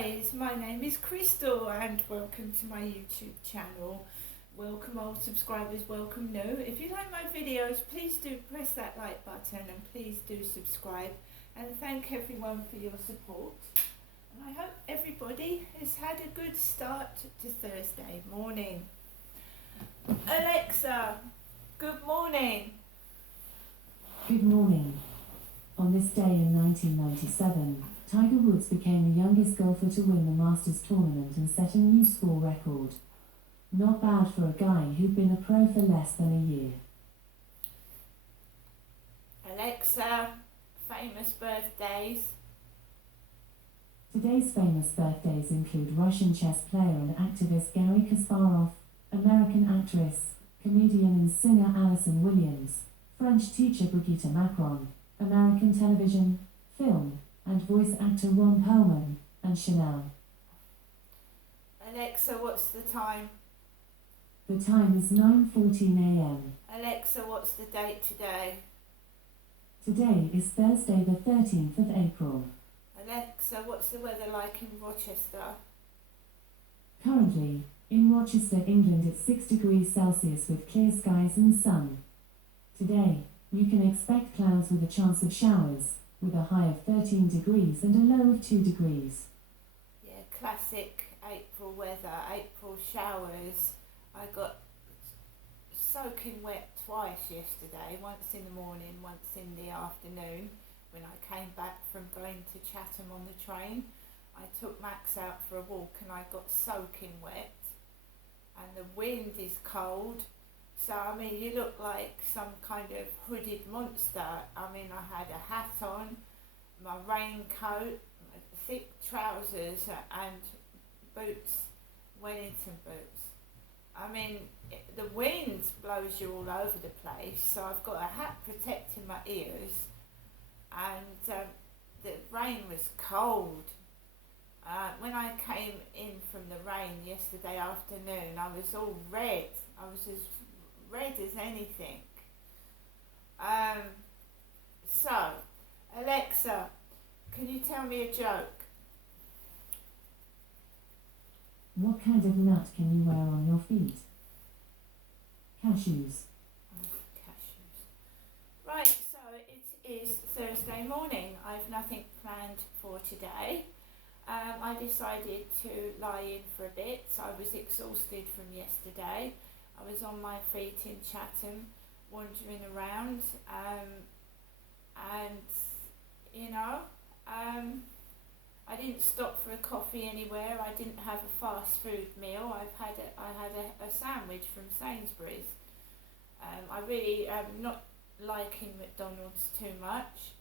guys, my name is Crystal and welcome to my YouTube channel. Welcome old subscribers, welcome new. If you like my videos, please do press that like button and please do subscribe, and thank everyone for your support. And I hope everybody has had a good start to Thursday morning. Alexa, good morning. Good morning. On this day in 1997, Tiger Woods became the youngest golfer to win the Masters tournament and set a new score record. Not bad for a guy who'd been a pro for less than a year. Alexa, famous birthdays. Today's famous birthdays include Russian chess player and activist Garry Kasparov, American actress, comedian and singer Alison Williams, French teacher Brigitte Macron, American television, film, and voice actor Ron Perlman, and Chanel. Alexa, what's the time? The time is 9:14 a.m. Alexa, what's the date today? Today is Thursday the 13th of April. Alexa, what's the weather like in Rochester? Currently, in Rochester, England, it's 6 degrees Celsius with clear skies and sun. Today, you can expect clouds with a chance of showers, with a high of 13 degrees and a low of 2 degrees. Yeah, classic April weather, April showers. I got soaking wet twice yesterday, once in the morning, once in the afternoon when I came back from going to Chatham on the train. I took Max out for a walk and I got soaking wet, and the wind is cold. So, I mean, you look like some kind of hooded monster. I mean, I had a hat on, my raincoat, thick trousers and boots, Wellington boots. I mean, the wind blows you all over the place, so I've got a hat protecting my ears, and the rain was cold. When I came in from the rain yesterday afternoon, I was all red. I was as red as anything. So, Alexa, can you tell me a joke? What kind of nut can you wear on your feet? Cashews. Cashews. Right, so it is Thursday morning. I've nothing planned for today. I decided to lie in for a bit. So I was exhausted from yesterday. I was on my feet in Chatham, wandering around, and I didn't stop for a coffee anywhere. I didn't have a fast food meal. I had a sandwich from Sainsbury's. I really am not liking McDonald's too much.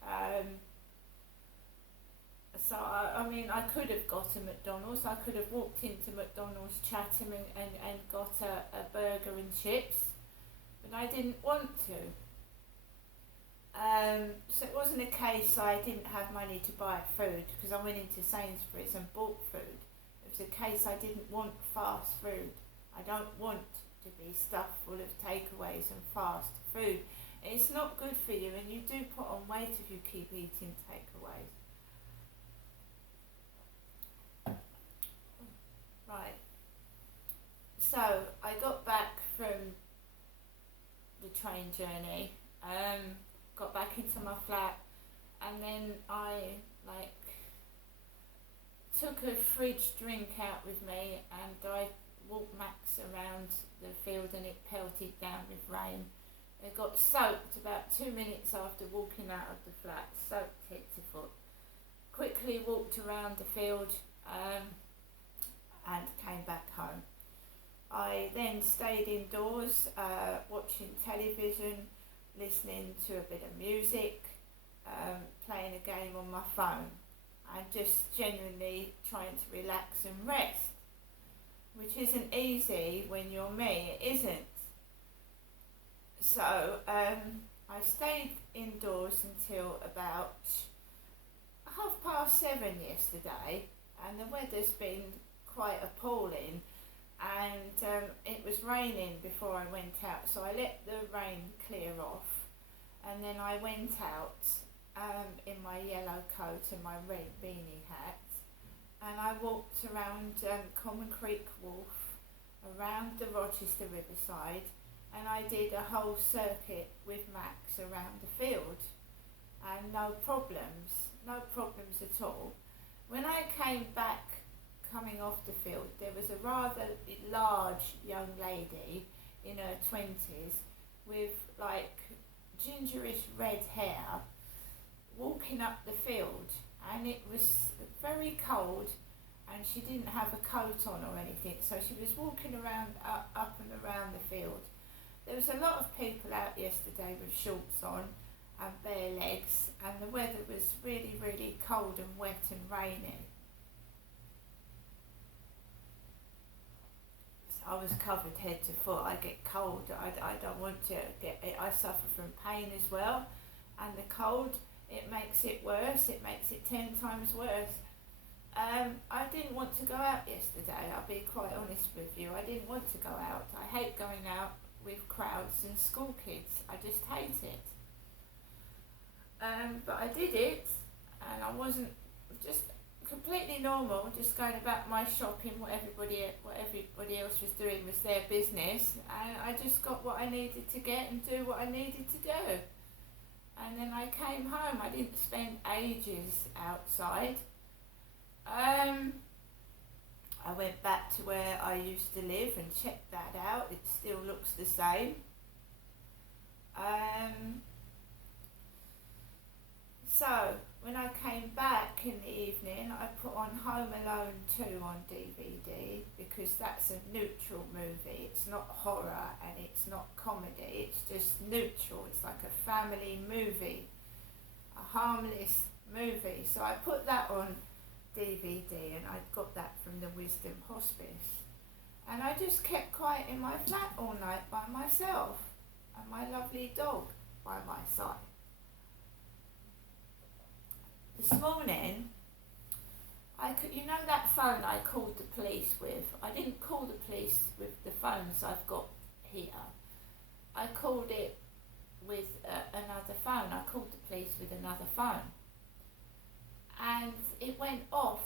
So I mean, I could have got a McDonald's. I could have walked into McDonald's Chatham and got a burger and chips, but I didn't want to. So it wasn't a case I didn't have money to buy food because I went into Sainsbury's and bought food. It was a case I didn't want fast food. I don't want to be stuffed full of takeaways and fast food. It's not good for you, and you do put on weight if you keep eating takeaways. Right, so I got back from the train journey, got back into my flat, and then I took a fridge drink out with me and I walked Max around the field and it pelted down with rain. It got soaked about 2 minutes after walking out of the flat, soaked head to foot. Quickly walked around the field, and came back home. I then stayed indoors, watching television, listening to a bit of music, playing a game on my phone, and just genuinely trying to relax and rest, which isn't easy when you're me, it isn't. So I stayed indoors until about 7:30 yesterday, and the weather's been quite appalling, and it was raining before I went out, so I let the rain clear off, and then I went out in my yellow coat and my red beanie hat, and I walked around Common Creek Wharf, around the Rochester Riverside, and I did a whole circuit with Max around the field, and no problems at all. When I came back, coming off the field, there was a rather large young lady in her 20s with like gingerish red hair walking up the field, and it was very cold and she didn't have a coat on or anything, so she was walking around up and around the field. There was a lot of people out yesterday with shorts on and bare legs, and the weather was really, really cold and wet and rainy. I was covered head to foot. I get cold. I don't want to get it. I suffer from pain as well, and the cold, it makes it worse. It makes it 10 times worse. I didn't want to go out yesterday. I'll be quite honest with you. I didn't want to go out. I hate going out with crowds and school kids. I just hate it. But I did it, and I wasn't just completely normal, just going about my shopping. What everybody else was doing was their business, and I just got what I needed to get and do what I needed to do. And then I came home. I didn't spend ages outside. I went back to where I used to live and checked that out. It still looks the same. So when I came back in the evening, I put on Home Alone 2 on DVD because that's a neutral movie. It's not horror and it's not comedy. It's just neutral. It's like a family movie, a harmless movie. So I put that on DVD, and I got that from the Wisdom Hospice. And I just kept quiet in my flat all night by myself, and my lovely dog by my side. This morning, you know that phone I called the police with? I didn't call the police with the phones I've got here. I called it with another phone. I called the police with another phone. And it went off,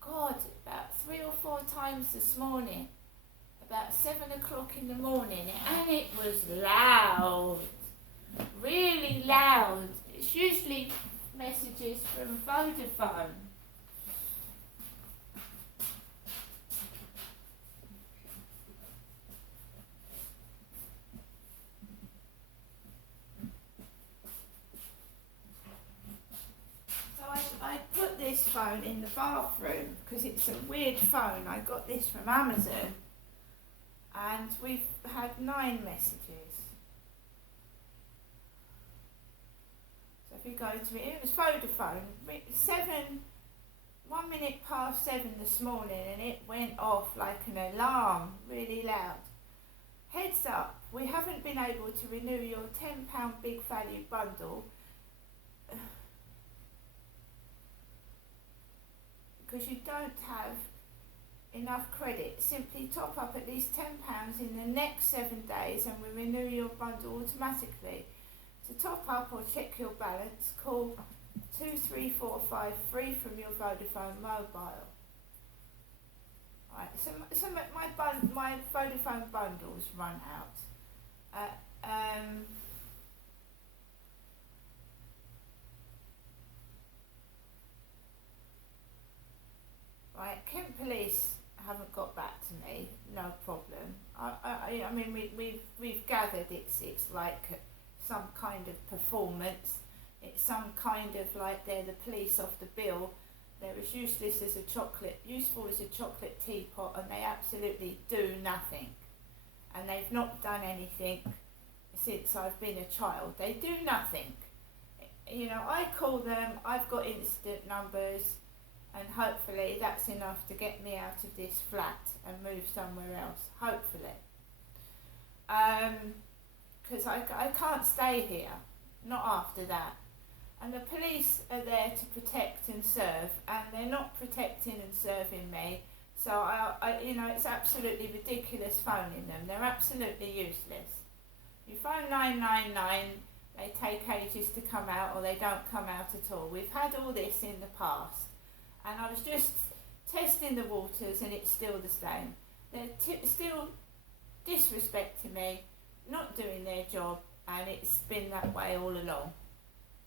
God, about 3 or 4 times this morning, about 7 o'clock in the morning, and it was loud, really loud. It's usually messages from Vodafone. I put this phone in the bathroom because it's a weird phone. I got this from Amazon, and we've had 9 messages. So if you go to it was Vodafone, 1 minute past 7 this morning, and it went off like an alarm, really loud. Heads up, we haven't been able to renew your £10 big value bundle because you don't have enough credit. Simply top up at least £10 in the next 7 days and we renew your bundle automatically. To top up or check your balance, call 23453 from your Vodafone mobile. Right, so my Vodafone bundles run out. Right, Kent Police haven't got back to me. No problem. I mean, we've gathered it's like some kind of performance. It's some kind of like they're the police off the bill. They're as useful as a chocolate teapot, and they absolutely do nothing. And they've not done anything since I've been a child. They do nothing. You know, I call them. I've got instant numbers. And hopefully that's enough to get me out of this flat and move somewhere else, hopefully. Because I can't stay here, not after that. And the police are there to protect and serve, and they're not protecting and serving me. So, it's absolutely ridiculous phoning them. They're absolutely useless. You phone 999, they take ages to come out, or they don't come out at all. We've had all this in the past. and I was just testing the waters, and it's still the same. They're still disrespecting me, not doing their job, and it's been that way all along.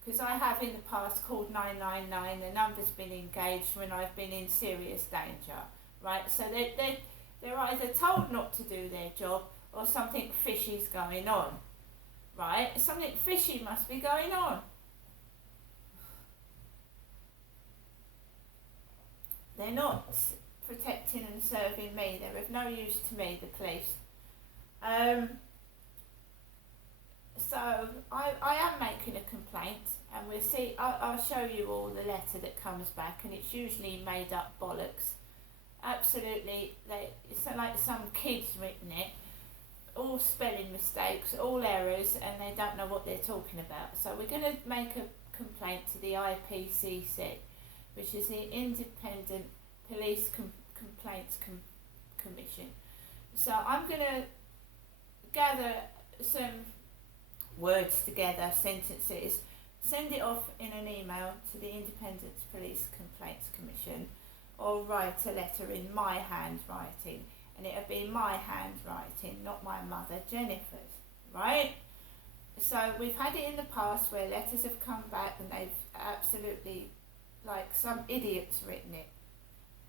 Because I have in the past called 999, the number's been engaged when I've been in serious danger, right? So they're either told not to do their job or something fishy's going on, right? Something fishy must be going on. They're not protecting and serving me. They're of no use to me, the police. So I am making a complaint, and we'll see. I'll show you all the letter that comes back, and it's usually made up bollocks. Absolutely, it's like some kid's written it, all spelling mistakes, all errors, and they don't know what they're talking about. So we're going to make a complaint to the IPCC, which is the Independent Police Complaints Commission. So I'm going to gather some words together, sentences, send it off in an email to the Independent Police Complaints Commission, or write a letter in my handwriting, and it'll be my handwriting, not my mother Jennifer's, right? So we've had it in the past where letters have come back and they've absolutely, like some idiot's written it,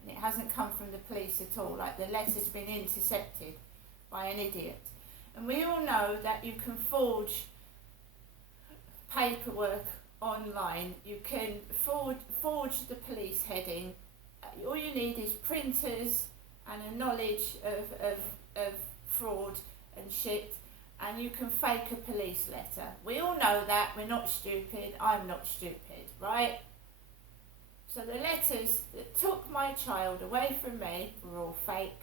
and it hasn't come from the police at all, like the letter's been intercepted by an idiot. And we all know that you can forge paperwork online, you can forge the police heading. All you need is printers and a knowledge of fraud and shit, and you can fake a police letter. We all know that, we're not stupid, I'm not stupid, right? So the letters that took my child away from me were all fake,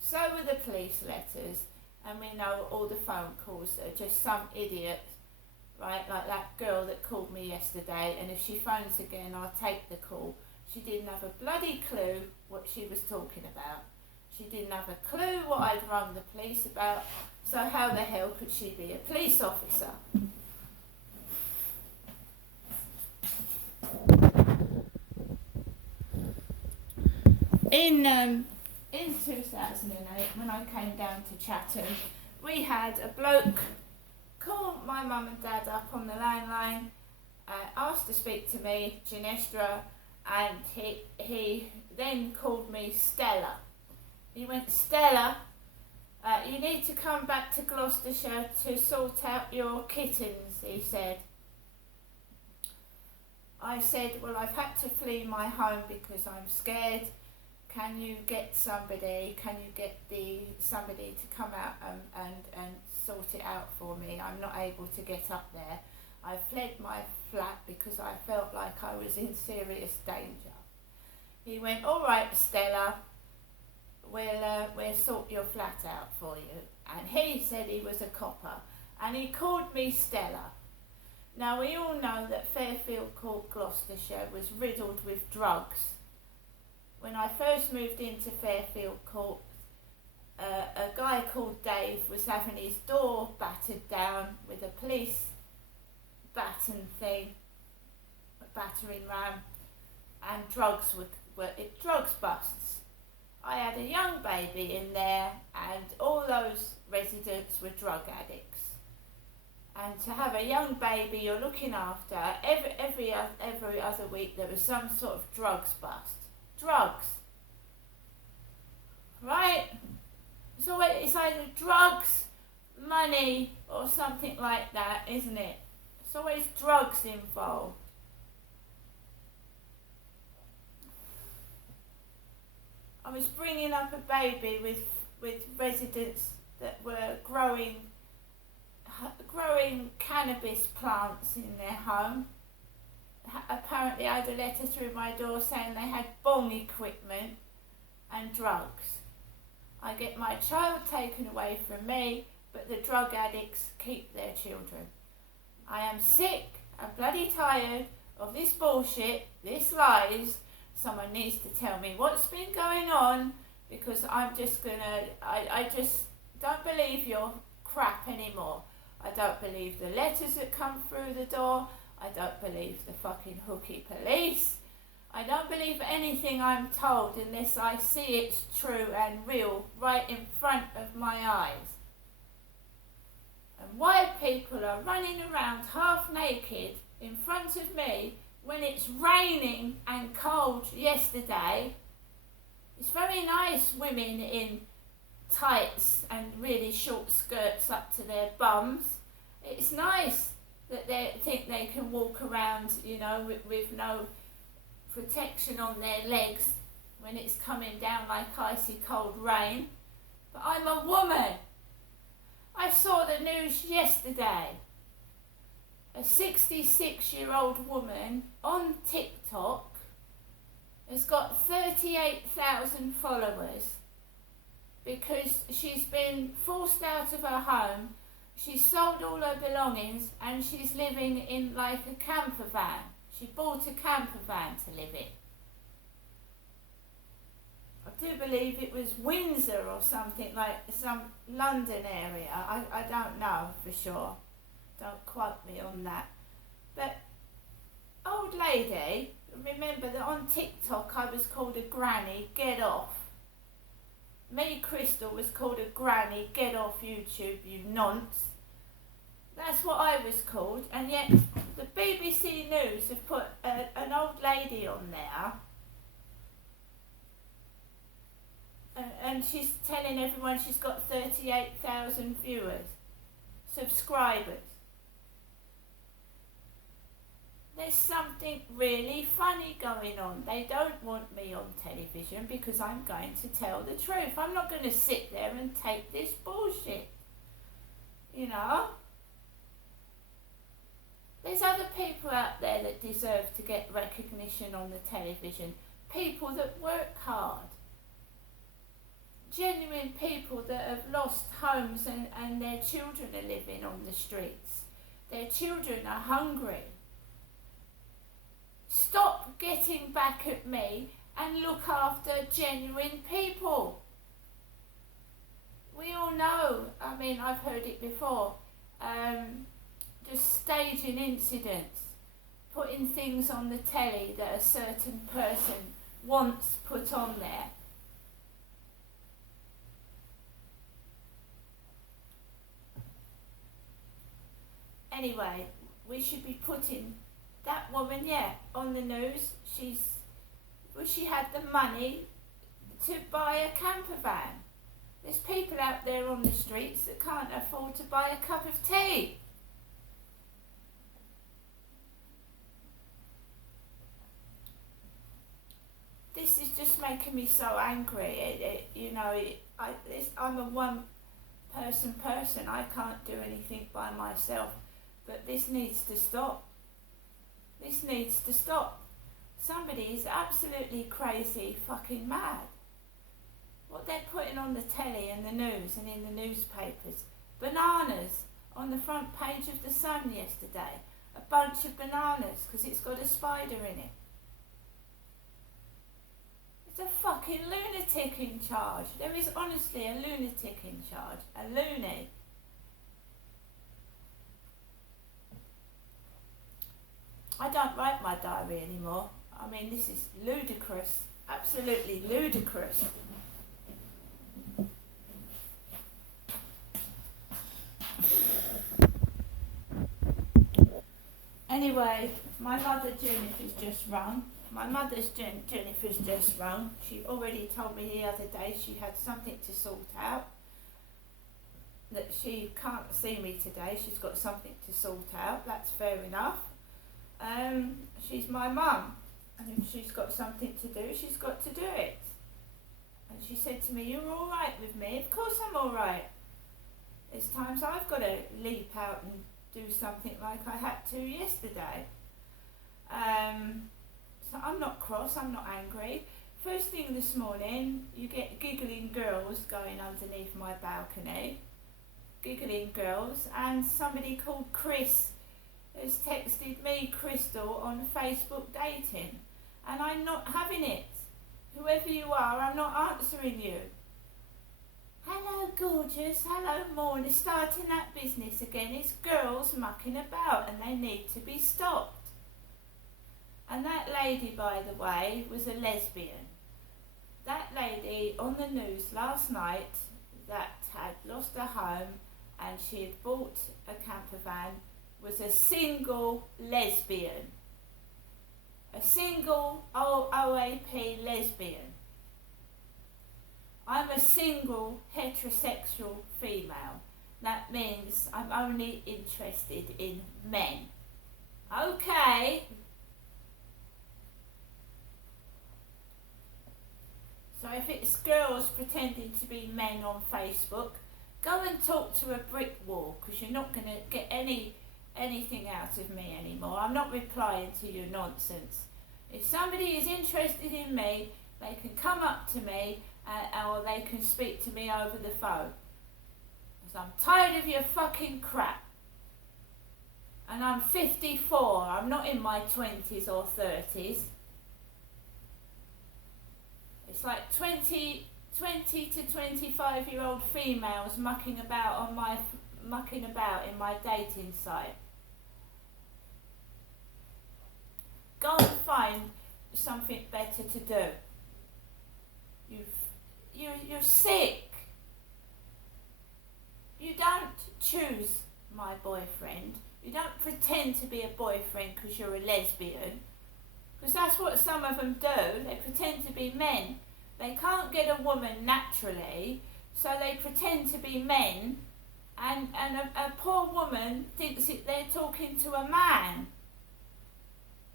so were the police letters, and we know all the phone calls that are just some idiot, right, like that girl that called me yesterday, and if she phones again I'll take the call. She didn't have a bloody clue what she was talking about. She didn't have a clue what I'd rung the police about, so how the hell could she be a police officer? In 2008, when I came down to Chatham, we had a bloke call my mum and dad up on the landline, asked to speak to me, Ginestra, and he then called me Stella. He went, Stella, you need to come back to Gloucestershire to sort out your kittens, he said. I said, well, I've had to flee my home because I'm scared. Can you get somebody, somebody to come out and sort it out for me? I'm not able to get up there. I fled my flat because I felt like I was in serious danger. He went, all right, Stella, we'll sort your flat out for you. And he said he was a copper, and he called me Stella. Now, we all know that Fairfield Court, Gloucestershire, was riddled with drugs. When I first moved into Fairfield Court, a guy called Dave was having his door battered down with a police battering ram, and drugs busts. I had a young baby in there, and all those residents were drug addicts. And to have a young baby you're looking after, every other week there was some sort of drugs bust. Drugs. Right? So it's either drugs, money, or something like that, isn't it? There's always drugs involved. I was bringing up a baby with residents that were growing cannabis plants in their home. Apparently I had a letter through my door saying they had bong equipment and drugs. I get my child taken away from me, but the drug addicts keep their children. I am sick and bloody tired of this bullshit, this lies. Someone needs to tell me what's been going on, because I just don't believe your crap anymore. I don't believe the letters that come through the door. I don't believe the fucking hooky police. I don't believe anything I'm told unless I see it's true and real right in front of my eyes. And why people are running around half naked in front of me when it's raining and cold yesterday. It's very nice women in tights and really short skirts up to their bums. It's nice that they think they can walk around, with no protection on their legs when it's coming down like icy cold rain. But I'm a woman. I saw the news yesterday. A 66-year-old woman on TikTok has got 38,000 followers because she's been forced out of her home. She's sold all her belongings and she's living in like a camper van. She bought a camper van to live in. I do believe it was Windsor or something, like some London area. I don't know for sure. Don't quote me on that. But old lady, remember that on TikTok I was called a granny, get off. Me, Crystal, was called a granny, get off YouTube, you nonce. That's what I was called, and yet the BBC News have put an old lady on there, and she's telling everyone she's got 38,000 viewers, subscribers. There's something really funny going on. They don't want me on television because I'm going to tell the truth. I'm not going to sit there and take this bullshit. There's other people out there that deserve to get recognition on the television. People that work hard. Genuine people that have lost homes and their children are living on the streets. Their children are hungry. Stop getting back at me and look after genuine people. We all know, I've heard it before, just staging incidents, putting things on the telly that a certain person wants put on there. Anyway, we should be putting that woman, on the news. She had the money to buy a camper van. There's people out there on the streets that can't afford to buy a cup of tea. This is just making me so angry. I'm a one-person. I can't do anything by myself. But this needs to stop. This needs to stop. Somebody is absolutely crazy, fucking mad. What they're putting on the telly and the news and in the newspapers. Bananas on the front page of The Sun yesterday. A bunch of bananas because it's got a spider in it. It's a fucking lunatic in charge. There is honestly a lunatic in charge. A loony. I don't write my diary anymore. This is ludicrous. Absolutely ludicrous. Anyway, my mother Jennifer's just rung. Jennifer's just rung. She already told me the other day she had something to sort out. That she can't see me today. She's got something to sort out. That's fair enough. She's my mum, and if she's got something to do, she's got to do it. And she said to me, "You're all right with me?" Of course I'm all right. There's times I've got to leap out and do something like I had to yesterday. So I'm not cross, I'm not angry. First thing this morning, you get giggling girls going underneath my balcony. Giggling girls, and somebody called Chris has texted me, Crystal, on Facebook dating, and I'm not having it. Whoever you are, I'm not answering you. Hello gorgeous, hello morning, starting that business again. It's girls mucking about and they need to be stopped. And that lady, by the way, was a lesbian. That lady on the news last night that had lost her home and she had bought a camper van was a single lesbian. A single OAP lesbian. I'm a single heterosexual female. That means I'm only interested in men. Okay. So if it's girls pretending to be men on Facebook, go and talk to a brick wall, because you're not going to get anything out of me anymore. I'm not replying to your nonsense. If somebody is interested in me, they can come up to me or they can speak to me over the phone. Because I'm tired of your fucking crap. And I'm 54, I'm not in my 20s or 30s. It's like 20 to 25-year-old females mucking about in my dating site. Go and find something better to do. You're sick. You don't choose my boyfriend. You don't pretend to be a boyfriend because you're a lesbian. Because that's what some of them do. They pretend to be men. They can't get a woman naturally, so they pretend to be men, and a poor woman thinks that they're talking to a man.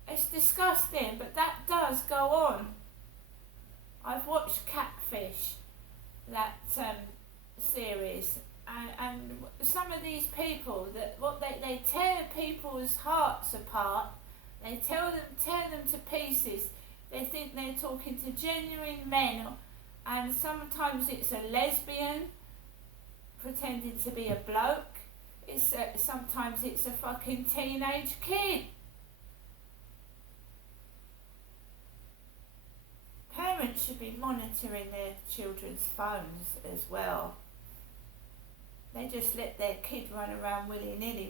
It's disgusting, but that does go on. I've watched Catfish, that series, and some of these people, they tear people's hearts apart. They tear them to pieces. They think they're talking to genuine men, and sometimes it's a lesbian pretending to be a bloke. Sometimes it's a fucking teenage kid. Parents should be monitoring their children's phones as well. They just let their kid run around willy-nilly.